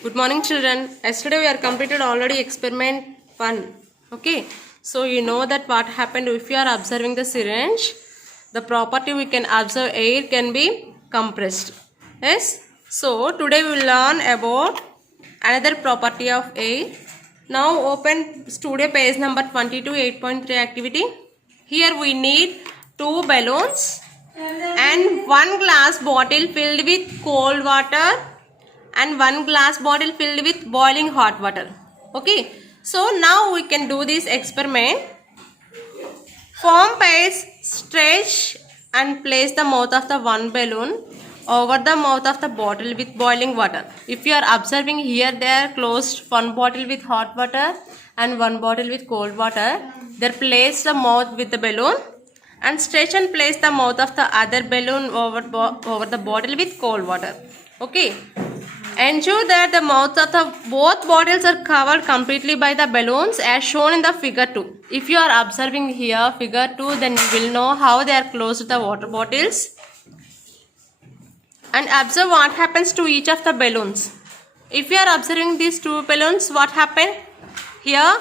Good morning, children. Yesterday we are completed already experiment 1. Okay. So you know that what happened if you are observing the syringe, the property we can observe air can be compressed. Yes. So today we will learn about another property of air. Now open studio page number 22, 8.3 activity. Here we need 2 balloons and 1 glass bottle filled with cold water and 1 glass bottle filled with boiling hot water. Okay. So now we can do this experiment. Form pairs, stretch and place the mouth of the one balloon over the mouth of the bottle with boiling water. If you are observing here, they are closed one bottle with hot water and one bottle with cold water. They place the mouth with the balloon and stretch and place the mouth of the other balloon over the bottle with cold water. Okay. Ensure that the mouths of the both bottles are covered completely by the balloons as shown in the figure 2. If you are observing here figure 2, then you will know how they are closed to the water bottles. And observe what happens to each of the balloons. If you are observing these 2 balloons, what happened? Here,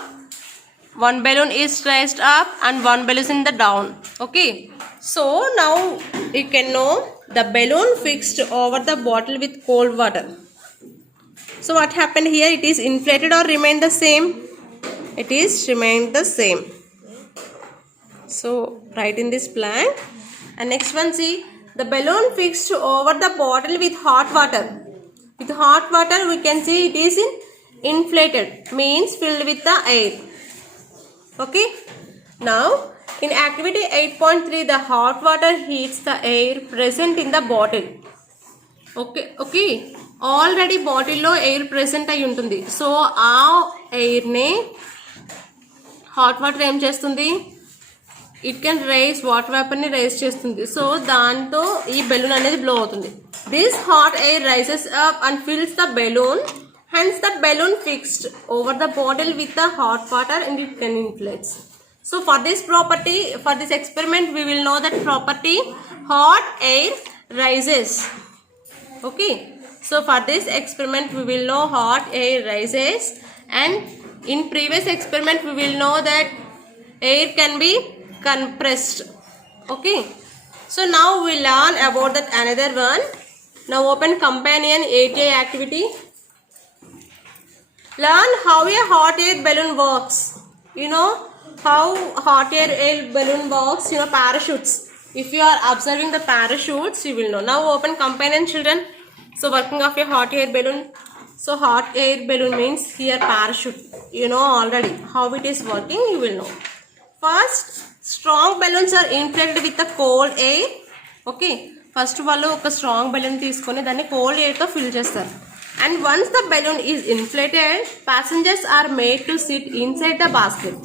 one balloon is raised up and one balloon is in the down. Okay. So now you can know the balloon fixed over the bottle with cold water. So what happened here? It is inflated or remained the same? It is remained the same. So write in this blank. And next one, see the balloon fixed over the bottle with hot water. With hot water we can see it is inflated, means filled with the air. Okay. Now in activity 8.3, the hot water heats the air present in the bottle. Okay. Already bottle lo air present ayi untundi. So aa air ne hot water em chestundi, it can raise water vapor ni raise chestundi. So danto ee balloon anedi blow avutundi. This hot air rises up and fills the balloon, hence the balloon fixed over the bottle with the hot water and it can inflate. So for this property, for this experiment, we will know that property hot air rises. Okay. So for this experiment, we will know hot air rises, and in previous experiment, we will know that air can be compressed. Okay. So now we learn about that another one. Now open companion 8A activity. Learn how a hot air balloon works. You know how hot air balloon works, you know, parachutes. If you are observing the parachutes, you will know. Now open companion, children. So working of a hot air balloon. So hot air balloon means here parachute. You know already how it is working, you will know. First, strong balloons are inflated with the cold air. Okay. First of all, a strong balloon తీసుకొని దాన్ని cold air తో fill చేస్తారు. And once the balloon is inflated, passengers are made to sit inside the basket.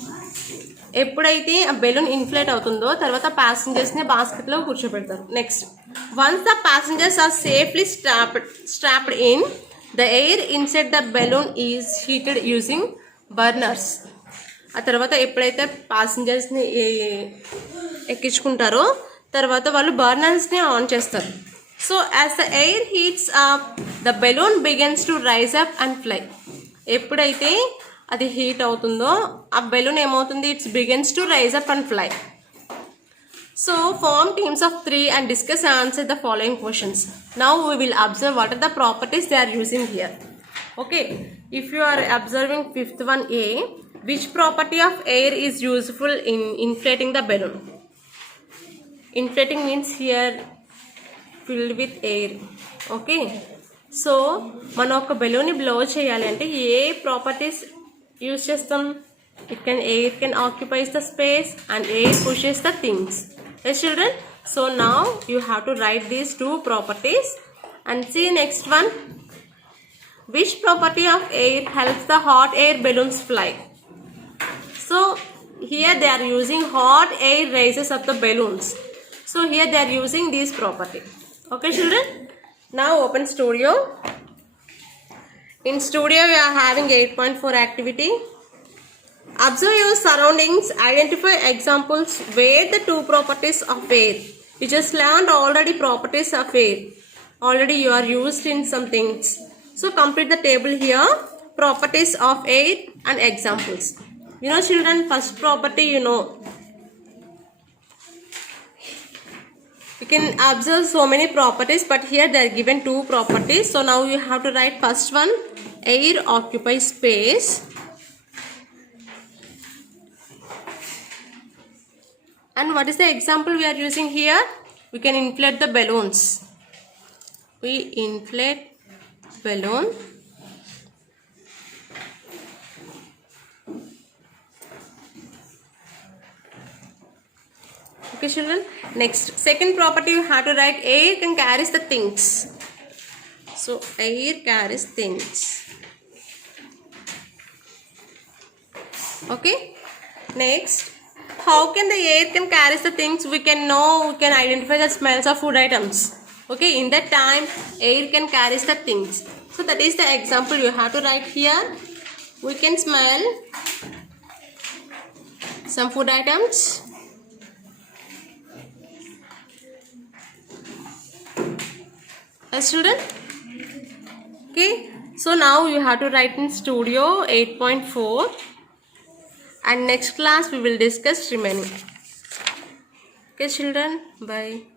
ఎప్పుడైతే ఆ balloon inflate అవుతుందో తర్వాత passengers ని basket లో కూర్చోబెడతారు. Next, once the passengers are safely strapped in, the air inside the balloon is heated using burners. ఆ తర్వాత ఎప్పుడైతే ప్యాసింజర్స్ ని ఎక్కించుకుంటారో తర్వాత వాళ్ళు బర్నర్స్ ని ఆన్ చేస్తారు. So as the air heats up, the balloon begins to rise up and fly. ఎప్పుడైతే అది హీట్ అవుతుందో ఆ బెలూన్ ఏమవుతుంది, it's begins to rise up and fly. So form teams of 3 and discuss and answer the following questions. Now we will observe what are the properties they are using here. Okay, if you are observing fifth one A, which property of air is useful in inflating the balloon? Inflating means here filled with air. Okay, so మనం ఒక balloon blow చేయాలి అంటే ఏ properties use చేస్తాం? air can occupies the space and air pushes the things. Yes, children. So now you have to write these 2 properties and see next one. Which property of air helps the hot air balloons fly? So here they are using hot air raises up the balloons. So here they are using this property. Okay, children. Now open studio. In studio we are having 8.4 activity. Observe your surroundings. Identify examples where the 2 properties of air. You just learned already properties of air. Already you are used in some things. So complete the table here. Properties of air and examples. You know children, first property you know. You can observe so many properties, but here they are given two properties. So now you have to write first one. Air occupies space. And what is the example we are using here? We can inflate the balloons. We inflate balloon. Okay children. Next, second property you have to write air can carries the things. So air carries things. Okay. Next, how can the air can carries the things? We can identify the smells of food items. Okay, in that time air can carries the things. So that is the example you have to write here. We can smell some food items. Yes, children. Okay, so now you have to write in studio 8.4, and next class we will discuss remaining. Okay children, bye.